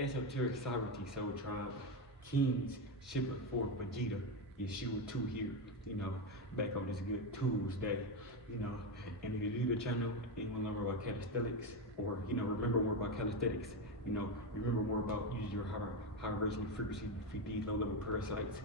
Esoteric Sovereignty Soul Tribe, Kings, Shipper for Vegeta, Yeshua 2 here, back on this good Tuesday, and if you're new to the channel and you want to learn more about calisthenics, or, remember more about calisthenics, remember more about using your higher version of frequency, defeat low level parasites,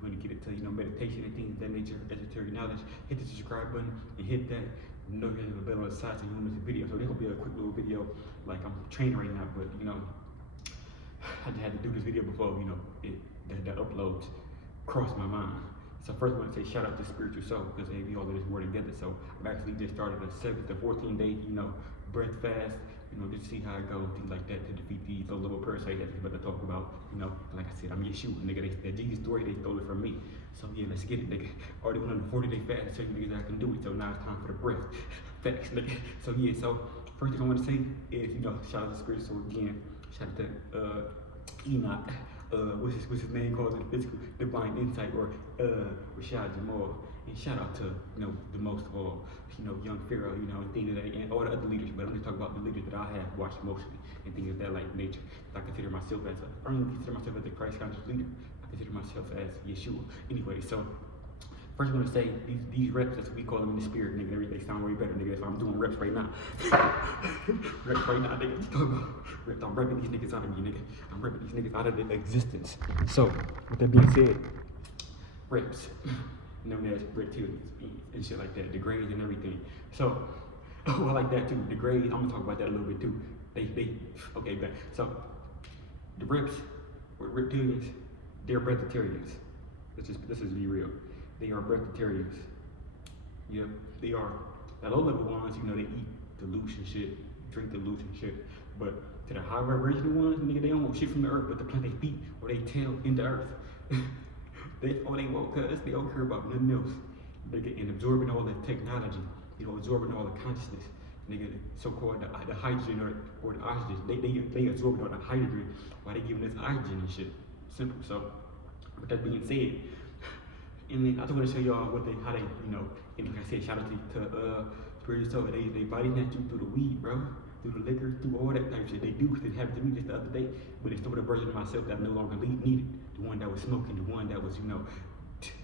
when you get into, meditation and things of that nature, esoteric knowledge, hit the subscribe button and hit that notification bell on the side so you won't miss a video. So this will be a quick little video, like I'm training right now, but I just had to do this video before, the uploads crossed my mind. So first I want to say shout out to Spiritual Soul, because they be all of this word together. So I've actually just started a 7 to 14 day, breath fast, just to see how it goes, things like that, to defeat these low level parasites that we're about to talk about, like I said, I'm Yeshua, nigga, that Jesus story, they stole it from me. So yeah, let's get it, nigga. Already went on a 40 day fast, so you niggas I can do it, so now it's time for the breath. Facts, nigga. So yeah, so first thing I want to say is, shout out to Spiritual Soul again, shout out to Enoch, what's his name called in the physical, Divine Insight, or Rashad Jamal, and shout out to, the most of all, young Pharaoh, and things of that, and all the other leaders, but I'm just talking about the leaders that I have watched mostly, and things of that like nature. I consider myself as I don't even consider myself as a Christ conscious leader, I consider myself as Yeshua. Anyway, so first I want to say, these reps, that's what we call them in the spirit, nigga, they sound way better, nigga, that's why I'm doing reps right now. Reps right now, nigga, talking about reps, I'm repping these niggas out of me, nigga. I'm repping these niggas out of their existence. So, with that being said, reps, known as reptilians and shit like that, the grays and everything. So, I like that too, the grays, I'm gonna talk about that a little bit too. Okay, back. So, the reps, or reptilians, they're breatharians. This is be real. They are breatharians. Yep, they are. The low level ones, they eat delusion shit, drink delusion shit. But to the high vibration ones, nigga, they don't want shit from the earth, but to plant their feet or they tail in the earth. That's all they want, cause they don't care about nothing else. Nigga, and absorbing all the technology, absorbing all the consciousness. Nigga, so-called the hydrogen or the oxygen, they absorbing all the hydrogen while they giving us oxygen and shit. Simple. So, with that being said, and then I just want to show y'all how they, and like I said, shout out to Spiritual Soul. They body snatch you through the weed, bro, through the liquor, through all that type of shit. They do, because it happened to me just the other day, but they stole the version of myself that I no longer needed. The one that was smoking, the one that was,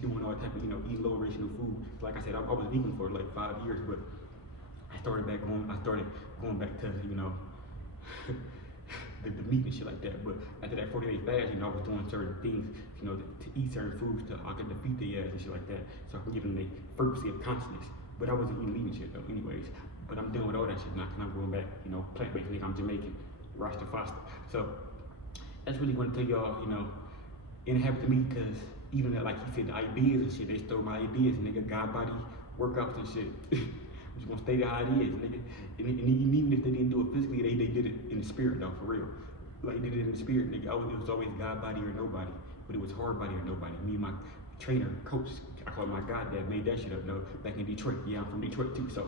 doing all type of, eating low rational food. Like I said, I was vegan for like 5 years, but I started going back to, the meat and shit like that. But after that 40 day fast, I was doing certain things, to eat certain foods to I could defeat their ass and shit like that. So I can give them the frequency of consciousness. But I wasn't eating shit though, anyways. But I'm done with all that shit now, because I'm going back, plant based, I'm Jamaican, Rasta Foster. So that's really want to tell y'all, and it happened to me because even that, like he said, the ideas and shit, they stole my ideas, and nigga, God body workouts and shit. I'm just gonna stay the ideas, nigga. And even if they didn't do it physically, they did it in the spirit though, for real. Like they did it in the spirit, nigga. It was always God body or nobody, but it was hard body or nobody. Me and my trainer, coach, I call him my God dad, made that shit up though, back in Detroit. Yeah, I'm from Detroit too, so.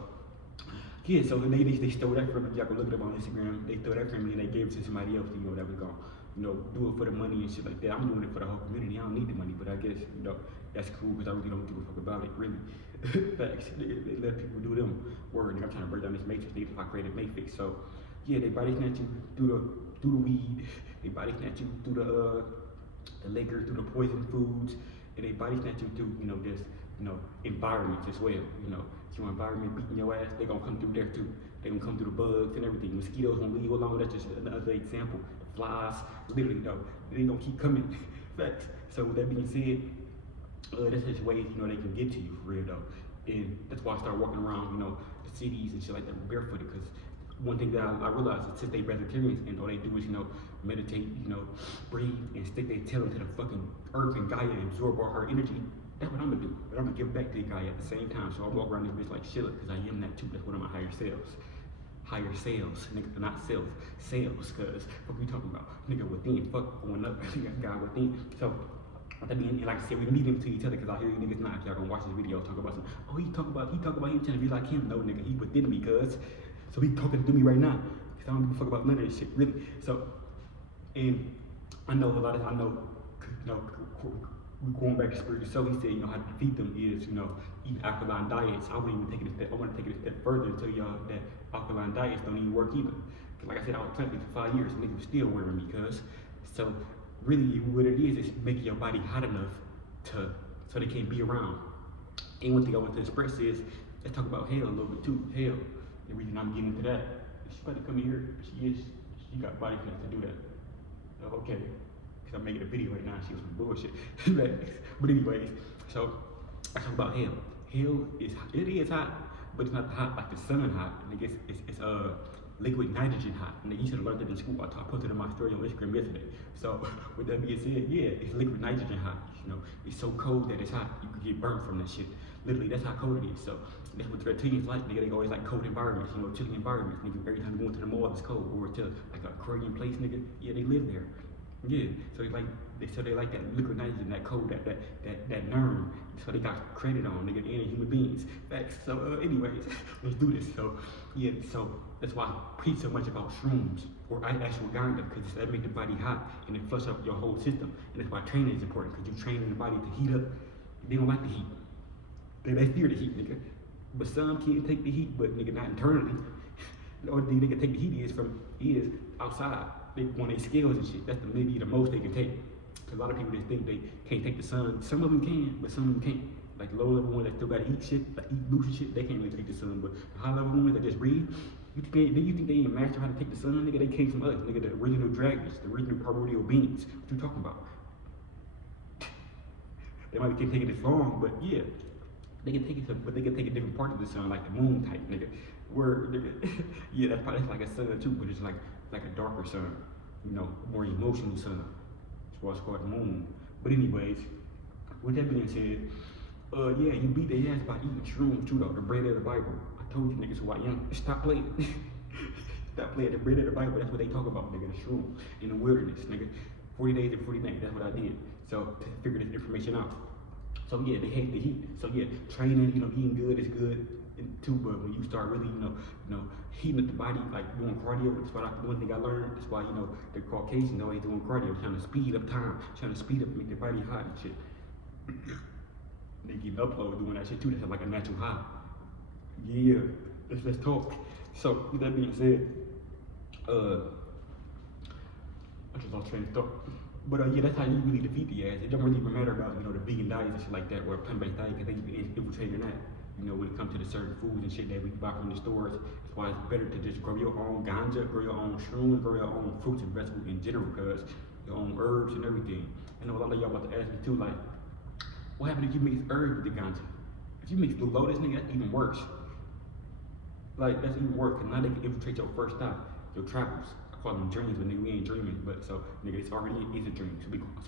Yeah, so they stole that from me. Y'all can look it up on Instagram. They stole that from me and they gave it to somebody else, that was gonna, do it for the money and shit like that. I'm doing it for the whole community. I don't need the money, but I guess, that's cool, because I really don't give a fuck about it, really. Facts. They let people do them. Word, nigga, I'm trying to break down this matrix. They I created matrix. So yeah, they body snatch you through the weed. They body snatch you through the liquor, through the poison foods, and they body snatch you through, just, environments as well. Your environment beating your ass, they gonna come through there too. They gonna come through the bugs and everything. Mosquitoes gonna leave you alone. That's just another example. The flies, literally though, they gonna keep coming. Facts. So with that being said, that's just ways, they can get to you for real though. And that's why I started walking around, the cities and shit like that barefooted, because one thing that I realized is since they vegetarians and all they do is, meditate, breathe and stick their tail into the fucking earth and Gaia and absorb all her energy. That's what I'm gonna do. But I'm gonna give back to Gaia at the same time. So I walk around this bitch like Sheila, because I am that too. That's one of my higher selves. Higher sales, nigga, not self, sales, cause what we talking about? Nigga within, fuck going up, nigga, God within. So, I mean, like I said, we need them to each other, cause I hear you niggas not, y'all gonna watch this video, talk about something. Oh, he talk about him trying to be like him. No, nigga, he within me, cuz. So he talking to me right now, cause I don't give a fuck about none of this shit, really. So, and I know going back to Spiritual Soul, he said, how to defeat them is, eat alkaline diets. I wouldn't even take it a step, I want to take it a step further and tell y'all that alkaline diets don't even work either. Like I said, I was planting for 5 years, and niggas was still wearing me, cuz. So really, what it is making your body hot enough to so they can't be around. And one thing I want to express is let's talk about hell a little bit too. Hell, the reason I'm getting into that, she about to come in here. She got body fat to do that. Okay, because I'm making a video right now. She was some bullshit. But anyways, so I talk about hell. Hell is hot, but it's not hot like the sun hot. Like it's liquid nitrogen hot. And you should have learned that in school. I posted it in my story on Instagram yesterday. So with that being said, yeah, it's liquid nitrogen hot. You know, it's so cold that it's hot. You could get burnt from that shit. Literally, that's how cold it is. So that's what reptilians like. Nigga, they always like cold environments, you know, chilly environments. Nigga, every time they go into the mall, it's cold. Or to like a Korean place, nigga, yeah, they live there. Yeah, so they like that liquid nitrogen, that cold, that nerve. So they got credit on, nigga, they ain't human beings. Facts. So anyways, let's do this. So yeah, so that's why I preach so much about shrooms or ashwagandha, because that make the body hot and it flush up your whole system. And that's why training is important, because you train the body to heat up. They don't like the heat. They fear the heat, nigga. But some kids take the heat, but nigga, not internally. The only thing they can take the heat is outside. They want their scales and shit. That's maybe the most they can take. Cause a lot of people just think they can't take the sun. Some of them can, but some of them can't. Like low level ones that still gotta eat shit, like eat loose shit, they can't really take the sun. But the high level ones that just breathe, you think they even master how to take the sun, nigga? They came from us, nigga. The original dragons, the original primordial beings. What you talking about? They might be taking it wrong, but yeah. They can take it, but they can take a different part of the sun, like the moon type, nigga. Where, nigga, yeah, that's probably like a sun too, but it's like a darker sun, you know, more emotional sun. That's why it's called the moon. But anyways, with that being said, yeah, you beat their ass by eating shrooms too, though. The bread of the Bible. I told you niggas who I am. Stop playing. Stop playing the bread of the Bible. That's what they talk about, nigga. The shrooms in the wilderness, nigga. 40 days and 40 nights. That's what I did. So to figure this information out. So yeah, they hate the heat. So yeah, training, you know, eating good is good too. But when you start really, you know, heating up the body, like doing cardio, that's what one thing I learned. That's why, you know, the Caucasians always doing cardio, trying to speed up time, trying to speed up, make their body hot and shit. They get upload doing that shit too. That's like a natural high. Yeah, let's talk. So with that being said, I just lost train of thought. But yeah, that's how you really defeat the ass. It don't really even matter about, you know, the vegan diets and shit like that, or plant-based diet, because they can infiltrate in that. You know, when it comes to the certain foods and shit that we buy from the stores, that's why it's better to just grow your own ganja, grow your own shrooms, grow your own fruits and vegetables in general, because your own herbs and everything. I know a lot of y'all about to ask me too, like, what happened if you mix herbs with the ganja? If you mix blue lotus, nigga, that's even worse. Like, that's even worse, because now they can infiltrate your first thought, your travels. I call them dreams, but nigga, we ain't dreaming. But so, nigga, it's already is a dream.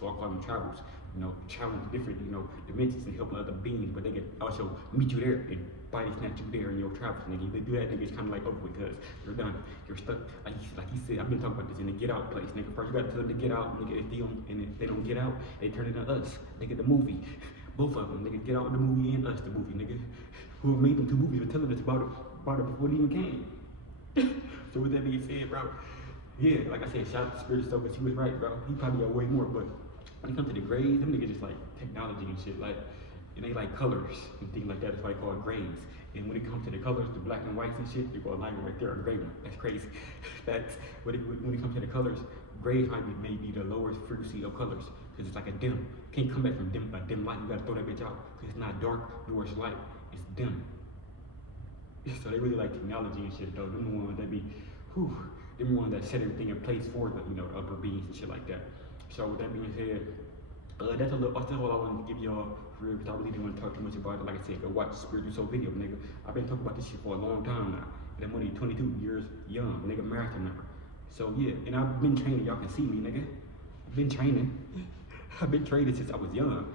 So I call them travels. You know, travel to different, you know, dimensions and helping other beings, but they can also meet you there and body snatch you there in your travels, nigga. If they do that, nigga, it's kind of like over because you're done. You're stuck. Like he said, I've been talking about this in the get out place, nigga. First, you gotta tell them to get out, nigga. If they don't get out, they turn into us, nigga. The movie, both of them, nigga. Get out the movie and us, the movie, nigga. Who made them two movies were telling us about it before they even came. So with that being said, bro. Yeah, like I said, shout out to Spirit Stoker, he was right, bro. He probably got way more, but when it comes to the grades, them niggas just like technology and shit, like, and they like colors and things like that. That's why they call it grades. And when it comes to the colors, the black and whites and shit, they go a line right there, a gray one. That's crazy. That's when it comes to the colors, grades might be maybe the lowest frequency of colors, because it's like a dim. Can't come back from a dim light. You gotta throw that bitch out, because it's not dark nor it's light. It's dim. So they really like technology and shit, though. Them the ones that be, whew. Them ones that set everything in place for the, you know, the upper beings and shit like that. So with that being said, that's all I wanted to give y'all for real, because I really didn't want to talk too much about it. Like I said, go watch the Spiritual Soul video, nigga. I've been talking about this shit for a long time now. And I'm only 22 years young, nigga, marathon number. So yeah, and I've been training, y'all can see me, nigga. I've been training. I've been training since I was young.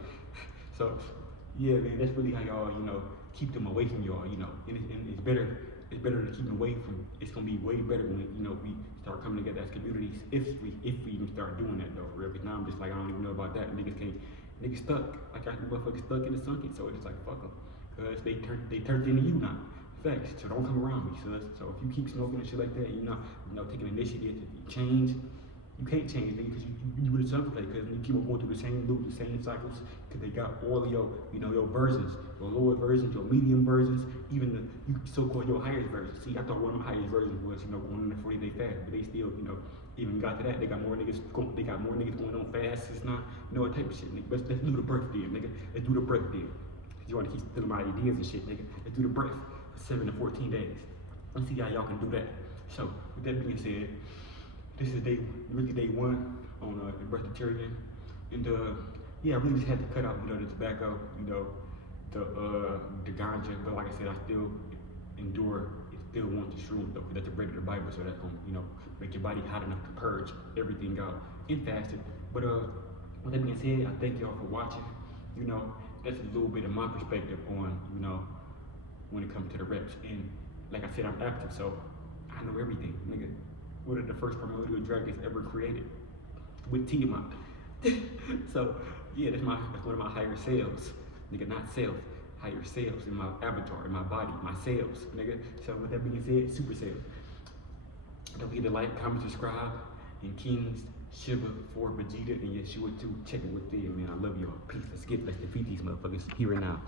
So yeah, man, that's really how y'all, you know, keep them away from y'all, you know. And it's better to keep them away from. It's gonna be way better when, you know, we start coming together as communities. If we even start doing that though, for real. Because now I'm just like, I don't even know about that. Niggas stuck. Like I motherfuckers stuck in the sunken. So it's like fuck them, cause they turned into you now. Facts. So don't come around me, son. So if you keep smoking and shit like that, you're not, you know, taking initiative to change. You can't change nigga because you with a jungle play because you keep on going through the same loop, the same cycles because they got all of your, your versions, your lower versions, your medium versions, even the you so-called your highest versions. See, I thought one of the highest versions was, going on the 40-day fast, but they still, even got to that. They got more niggas going on fasts now, all type of shit, nigga. Let's do the birth deal, nigga. Let's do the birth deal. You want to keep stealing my ideas and shit, nigga. Let's do the birth for 7 to 14 days. Let's see how y'all can do that. So, with that being said, this is day one on the breatharian, and yeah, I really just had to cut out, the tobacco, the ganja, but like I said, I still endure. It still want the shroom though, 'cause that's the bread of the Bible, so that's gonna, make your body hot enough to purge everything out in fasting. But with that being said, I thank y'all for watching. That's a little bit of my perspective on, when it comes to the reps. And like I said, I'm active, so I know everything, nigga. What are the first primordial drug that's ever created? With Tiamat. So yeah, that's one of my higher selves, nigga, not self, higher selves in my avatar, in my body, my selves, nigga. So with that being said, super self. Don't forget to like, comment, subscribe, and Kings, Shiva, 4, Vegeta, and Yeshua 2. Check it with them, man. I love y'all. Peace. Let's defeat these motherfuckers here and now.